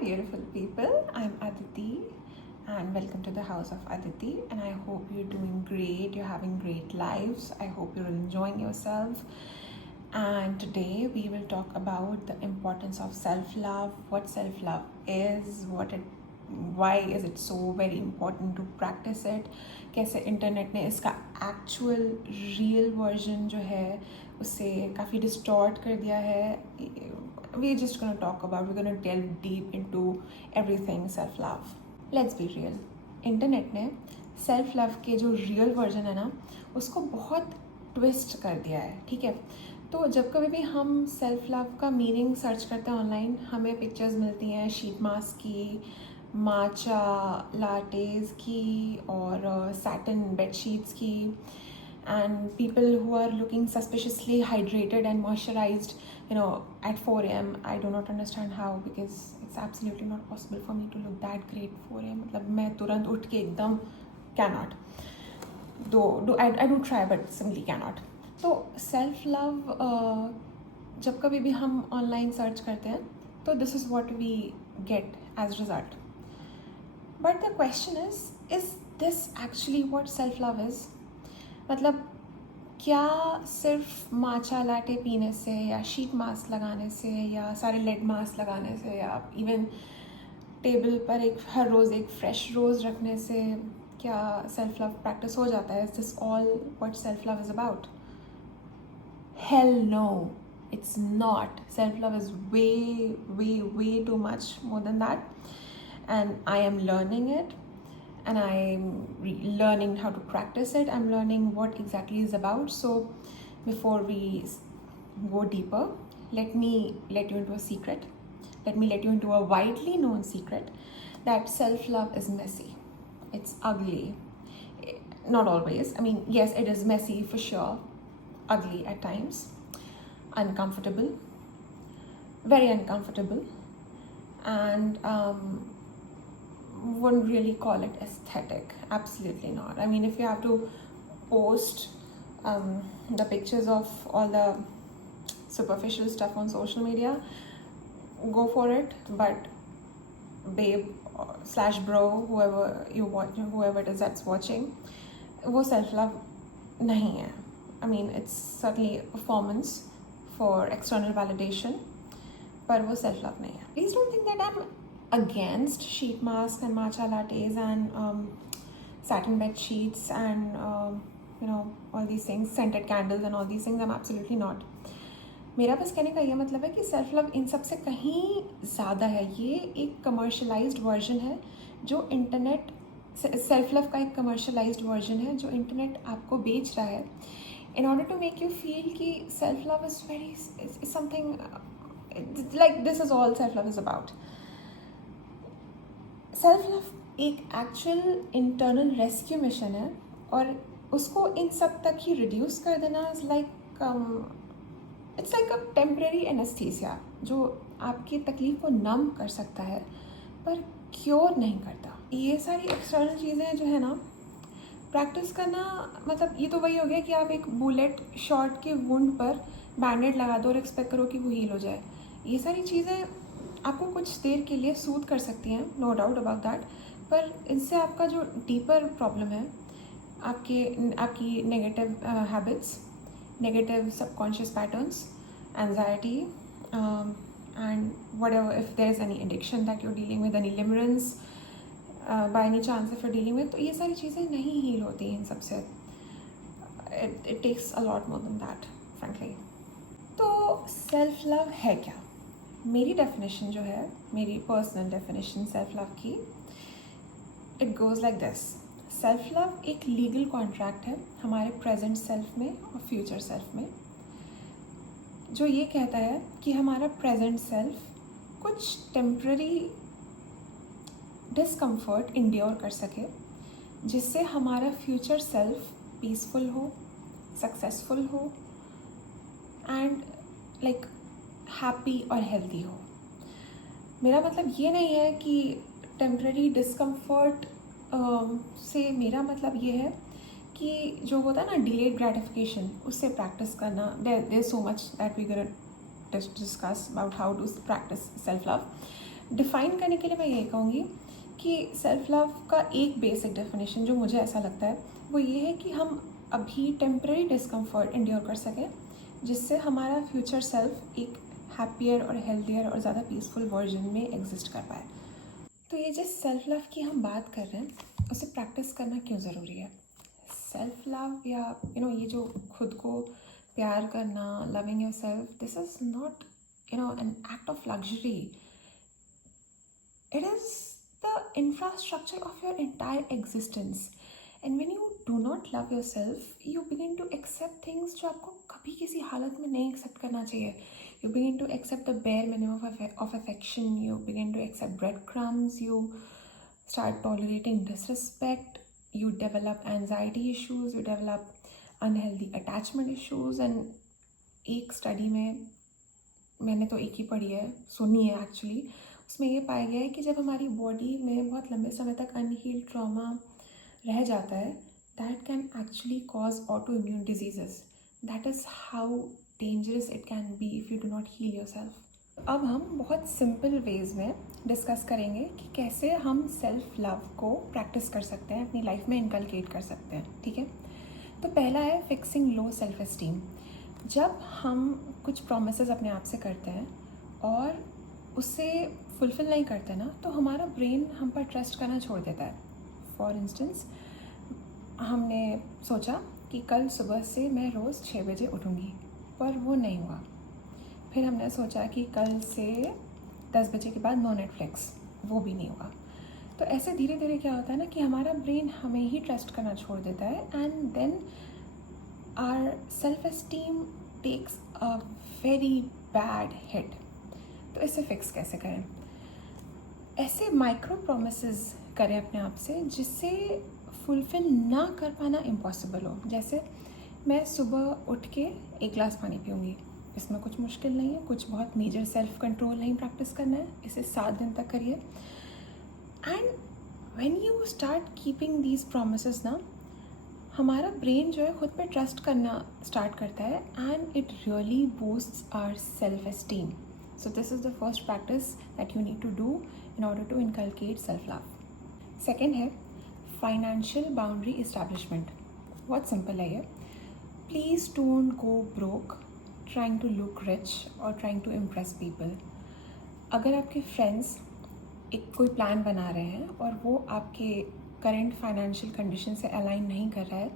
beautiful people. I'm Aditi and welcome to the house of Aditi. And I hope you're doing great, you're having great lives. I hope you're enjoying yourself. And today we will talk about the importance of self-love, what self-love is, why is it so very important to practice it, कैसे internet ने इसका actual real version जो है उसे काफ़ी distort कर दिया है. We're just going to talk about, we're going to delve deep into everything self-love. Let's be real. Internet ने सेल्फ लव के जो रियल वर्जन है ना उसको बहुत ट्विस्ट कर दिया है. ठीक है, तो जब कभी भी हम सेल्फ लव का मीनिंग सर्च करते हैं ऑनलाइन, हमें पिक्चर्स मिलती हैं शीट मास्क की, माचा लाटेज़ की और सैटिन बेडशीट्स की, and people who are looking suspiciously hydrated and moisturized, at 4 a.m. I do not understand how, because it's absolutely not possible for me to look that great 4 a.m. मतलब मैं तुरंत उठ के एकदम cannot. I do try but simply cannot. तो self love जब कभी भी हम ऑनलाइन सर्च करते हैं तो this is what we get as result. But the question is this actually what self love is? मतलब क्या सिर्फ माचा लाटे पीने से या शीट मास्क लगाने से या सारे लेड मास्क लगाने से या इवन टेबल पर हर रोज़ एक फ्रेश रोज़ रखने से क्या सेल्फ लव प्रैक्टिस हो जाता है? Is this all what self love is about? Hell no, it's not. Self love is way too much more than that, and I am learning it. And I'm learning how to practice it. I'm learning what exactly is about. So before we go deeper, let me let you into a secret. Let me let you into a widely known secret that self-love is messy. It's ugly. Not always. I mean, yes, it is messy for sure. Ugly at times. Uncomfortable. Very uncomfortable. And wouldn't really call it aesthetic. Absolutely not. I mean, if you have to post the pictures of all the superficial stuff on social media, go for it. But babe / bro, whoever you watch, whoever it is that's watching, वो self love नहीं है. I mean, it's certainly a performance for external validation, पर वो self love नहीं है. Please don't think that I'm against sheet masks and matcha lattes and satin bed sheets and all these things, scented candles and all these things. I'm absolutely not. मेरा बस कहने का ये मतलब है कि सेल्फ लव इन सब से कहीं ज़्यादा है. ये एक कमर्शलाइज्ड वर्जन है जो इंटरनेट, सेल्फ लव का एक कमर्शलाइज्ड वर्जन है जो इंटरनेट आपको बेच रहा है in order to make you feel कि self love is something like this is all self love is about. Self love एक एक्चुअल इंटरनल रेस्क्यू मिशन है और उसको इन सब तक ही रिड्यूस कर देना is like it's like a temporary anaesthesia जो आपकी तकलीफ को नम कर सकता है पर क्योर नहीं करता. ये सारी एक्सटर्नल चीज़ें जो है ना, प्रैक्टिस करना मतलब ये तो वही हो गया कि आप एक बुलेट शॉट के वुंड पर बैंडेड लगा दो और एक्सपेक्ट करो कि वो हील हो जाए. ये सारी चीज़ें आपको कुछ देर के लिए सूद कर सकती हैं, नो डाउट अबाउट दैट, पर इससे आपका जो डीपर प्रॉब्लम है, आपकी negative habits, negative subconscious patterns, anxiety and whatever, if there is any addiction that you are dealing with, any limerence by any chance if you are dealing with, तो ये सारी चीज़ें नहीं हील होती इन सबसे. It takes a lot more than that frankly. तो self love है क्या? मेरी डेफिनेशन जो है, मेरी पर्सनल डेफिनेशन सेल्फ लव की, it goes like this. Self love एक लीगल कॉन्ट्रैक्ट है हमारे प्रेजेंट सेल्फ में और फ्यूचर सेल्फ में, जो ये कहता है कि हमारा प्रेजेंट सेल्फ कुछ टेम्पररी डिस्कम्फर्ट इंड्योर कर सके जिससे हमारा फ्यूचर सेल्फ पीसफुल हो, सक्सेसफुल हो एंड लाइक हैप्पी और हेल्दी हो. मेरा मतलब ये नहीं है कि टेम्पररी डिस्कम्फर्ट से मेरा मतलब ये है कि जो होता है ना डिलेड ग्रेटिफिकेशन, उससे प्रैक्टिस करना. There is so much that we gonna discuss about how to practice self love. Define करने के लिए मैं यही कहूँगी कि सेल्फ़ लव का एक बेसिक डेफिनेशन जो मुझे ऐसा लगता है वो ये है कि हम अभी टेम्पररी डिस्कम्फर्ट इंड्योर कर सकें, जिससे हमारा फ्यूचर सेल्फ एक हैप्पियर और हेल्थियर और ज़्यादा पीसफुल वर्जन में एग्जिस्ट कर पाए। तो ये जिस सेल्फ लव की हम बात कर रहे हैं उसे प्रैक्टिस करना क्यों ज़रूरी है? सेल्फ लव या ये जो खुद को प्यार करना, loving your self, this is not an act of luxury. It is the infrastructure of your entire existence. And when you do not love yourself, you begin to accept things जो आपको कभी किसी हालत में नहीं एक्सेप्ट करना चाहिए. You begin to accept the bare minimum of affection. You begin to accept breadcrumbs. You start tolerating disrespect. You develop anxiety issues. You develop unhealthy attachment issues. And एक स्टडी में मैंने तो एक ही पढ़ी है, सुनी है एक्चुअली, उसमें ये पाया गया है कि जब हमारी बॉडी में बहुत लंबे समय तक अनहील्ड ट्रॉमा रह जाता है, that can actually cause auto immune diseases. That is how dangerous it can be if you do not heal your self. अब हम बहुत सिंपल वेज में डिस्कस करेंगे कि कैसे हम सेल्फ लव को प्रैक्टिस कर सकते हैं, अपनी लाइफ में इनकलकेट कर सकते हैं. ठीक है, तो पहला है फिक्सिंग लो सेल्फ एस्टीम. जब हम कुछ प्रोमिसेस अपने आप से करते हैं और उससे फुलफ़िल नहीं करते ना, तो हमारा ब्रेन हम पर ट्रस्ट करना छोड़ देता है. फॉर इंस्टेंस, हमने सोचा कि कल सुबह से मैं रोज़ 6 बजे उठूँगी, पर वो नहीं हुआ. फिर हमने सोचा कि कल से 10 बजे के बाद नो नेटफ्लिक्स, वो भी नहीं हुआ. तो ऐसे धीरे धीरे क्या होता है ना कि हमारा ब्रेन हमें ही ट्रस्ट करना छोड़ देता है, and then our self esteem takes a very bad hit. तो इसे फिक्स कैसे करें? ऐसे माइक्रो प्रोमिसेस करें अपने आप से जिससे फुलफ़िल ना कर पाना इम्पॉसिबल हो. जैसे मैं सुबह उठ के 1 गिलास पानी पीऊँगी. इसमें कुछ मुश्किल नहीं है, कुछ बहुत मेजर सेल्फ कंट्रोल नहीं प्रैक्टिस करना है. इसे 7 दिन तक करिए. And when you start keeping these promises ना, हमारा ब्रेन जो है खुद पे ट्रस्ट करना स्टार्ट करता है, and it really boosts our self esteem. So this is the first practice that you need to do in order to inculcate self-love. Second है financial boundary establishment. बहुत simple है ये. Please don't go broke trying to look rich or trying to impress people. अगर आपके friends एक कोई plan बना रहे हैं और वो आपके current financial condition से align नहीं कर रहा है,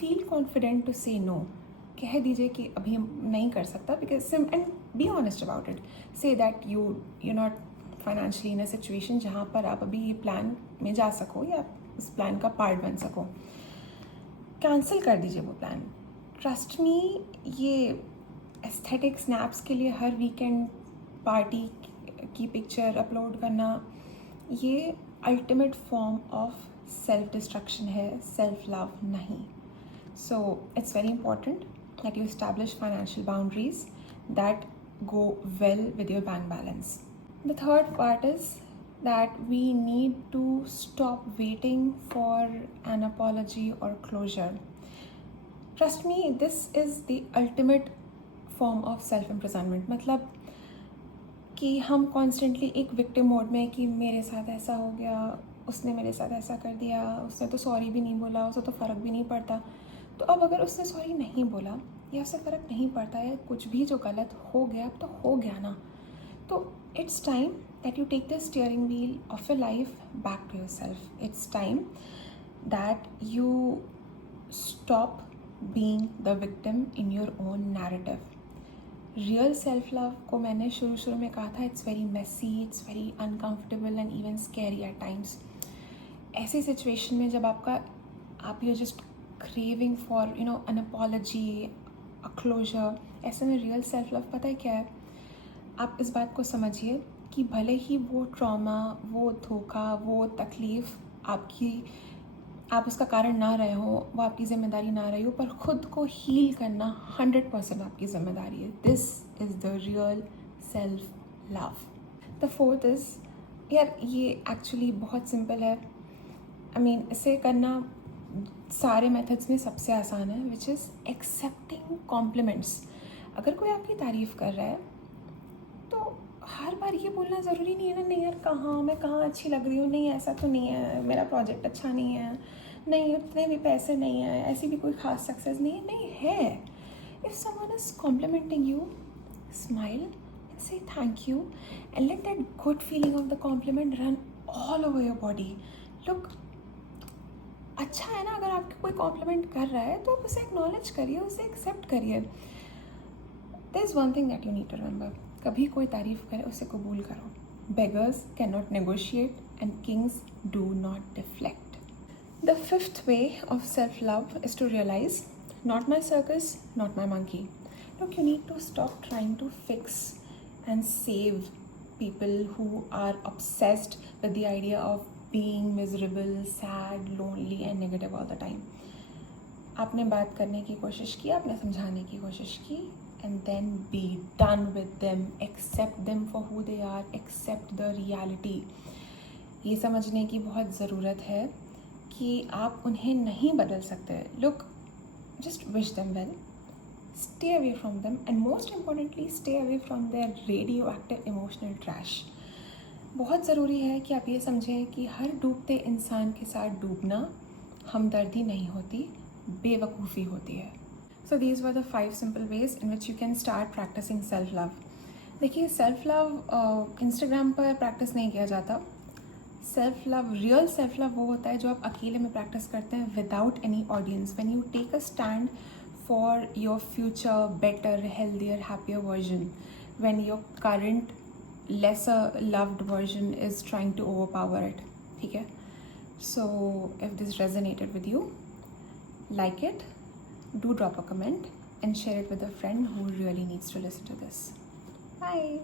feel confident to say no. कह दीजिए कि अभी हम नहीं कर सकता, because and be honest about it. Say that you not financially in a situation जहाँ पर आप अभी ये प्लान में जा सको या उस प्लान का पार्ट बन सको. कैंसिल कर दीजिए वो प्लान. ट्रस्ट मी, ये एस्थेटिक स्नैप्स के लिए हर वीकेंड पार्टी की पिक्चर अपलोड करना, ये ultimate form of self destruction है, सेल्फ लव नहीं. So it's very important that you establish financial boundaries that go well with your bank balance. The third part is that we need to stop waiting for an apology or closure. Trust me, this is the ultimate form of self-imprisonment. मतलब कि हम constantly एक victim mode में कि मेरे साथ ऐसा हो गया, उसने मेरे साथ ऐसा कर दिया, उसने तो सॉरी भी नहीं बोला, उसे तो फ़र्क भी नहीं पड़ता. तो अब अगर उसने सॉरी नहीं बोला या उससे फ़र्क नहीं पड़ता है, कुछ भी जो गलत हो गया अब तो हो गया ना, तो it's time that you take the steering wheel of your life back to your self. It's time that you stop being the victim in your own narrative. Real self love को मैंने शुरू में कहा था, it's very messy, it's very uncomfortable and even scary at times. ऐसी situation में जब आप you just craving for an apology, a closure, ऐसे में रियल सेल्फ लव पता है क्या है? आप इस बात को समझिए कि भले ही वो ट्रॉमा, वो धोखा, वो तकलीफ़ आप उसका कारण ना रहे हो, वो आपकी ज़िम्मेदारी ना रही हो, पर ख़ुद को हील करना 100% आपकी ज़िम्मेदारी है. This is the real self love. The fourth is, यार ये एक्चुअली बहुत सिंपल है. इसे करना सारे मेथड्स में सबसे आसान है, विच इज़ एक्सेप्टिंग कॉम्प्लीमेंट्स. अगर कोई आपकी तारीफ़ कर रहा है तो हर बार ये बोलना ज़रूरी नहीं है ना, नहीं यार कहाँ मैं कहाँ अच्छी लग रही हूँ, नहीं ऐसा तो नहीं है, मेरा प्रोजेक्ट अच्छा नहीं है, नहीं उतने भी पैसे नहीं है, ऐसी भी कोई ख़ास सक्सेस नहीं है, नहीं है. If someone is complimenting you, smile and say thank you and let that good feeling of the compliment run all over your body. Look, अच्छा है ना, अगर आपको कोई कॉम्प्लीमेंट कर रहा है तो आप उसे एक्नॉलेज करिए, उसे एक्सेप्ट करिए. There is one thing that you need to remember, कभी कोई तारीफ़ करे उसे कबूल करो. Beggars can not negotiate and kings do not deflect. The fifth way of self love is to realise, not my circus, not my monkey. Look, you need to stop trying to fix and save people who are obsessed with the idea of being miserable, sad, lonely and negative all the time. आपने बात करने की कोशिश की, आपने समझाने की कोशिश की, and then be done with them, accept them for who they are, accept the reality. ये समझने की बहुत ज़रूरत है कि आप उन्हें नहीं बदल सकते. Look, just wish them well, stay away from them, and most importantly stay away from their radioactive emotional trash. बहुत ज़रूरी है कि आप ये समझें कि हर डूबते इंसान के साथ डूबना हमदर्दी नहीं होती, बेवकूफ़ी होती है. So these were the 5 simple ways in which you can start practicing self love. देखिए, सेल्फ लव इंस्टाग्राम पर प्रैक्टिस नहीं किया जाता. Self love, real self love वो होता है जो आप अकेले में प्रैक्टिस करते हैं without any audience. When you take a stand for your future better, healthier, happier version, when your current lesser loved version is trying to overpower it. ठीक है? So if this resonated with you, like it, do drop a comment and share it with a friend who really needs to listen to this. Bye.